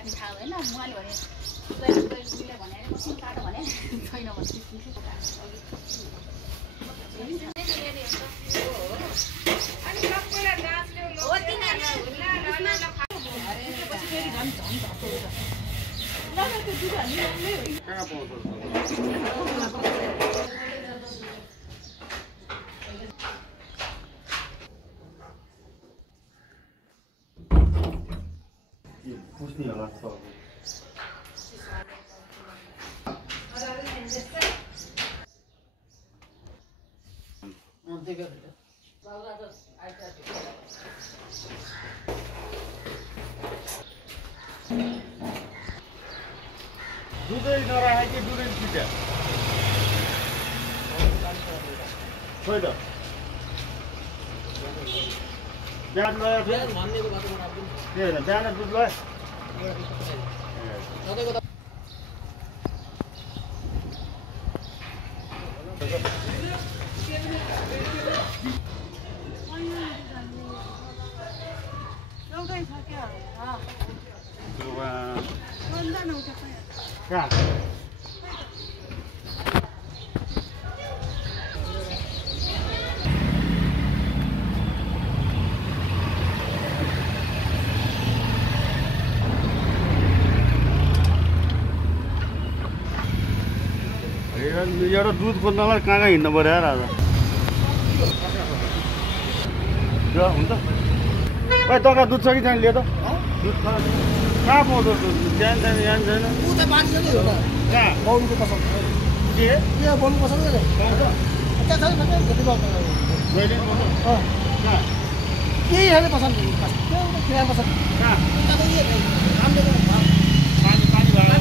काट्ने थाहा भएन मैले भने गएर भने मसिन काट भने छैन पुस्नी होला दुधै नराखे कि दुधै पिट्या खोइ त बिहान लगायो बिहान दुध लगायो कहाँ एउटा दुध खोज्नलाई कहाँ हिँड्नु पऱ्यो यार आज हुन्छ भाइ तँका दुध छ कि छैन लियो त दुध कहाँ पाउँछ दुध बिहान छैन बिहान छैन कहाँ बाउको पसन्द के बाउको पसन्द मैले कहाँ केही खाने पसन्द किरा पसन्द कहाँ राम्रो पानी पानी भयो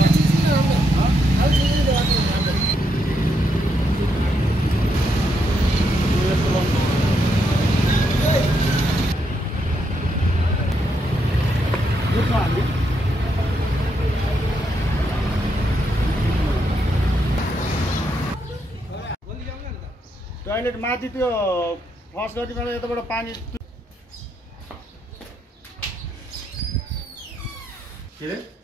टोइलेट माथि त्यो फर्स्ट गतिमा यताबाट पानी के अरे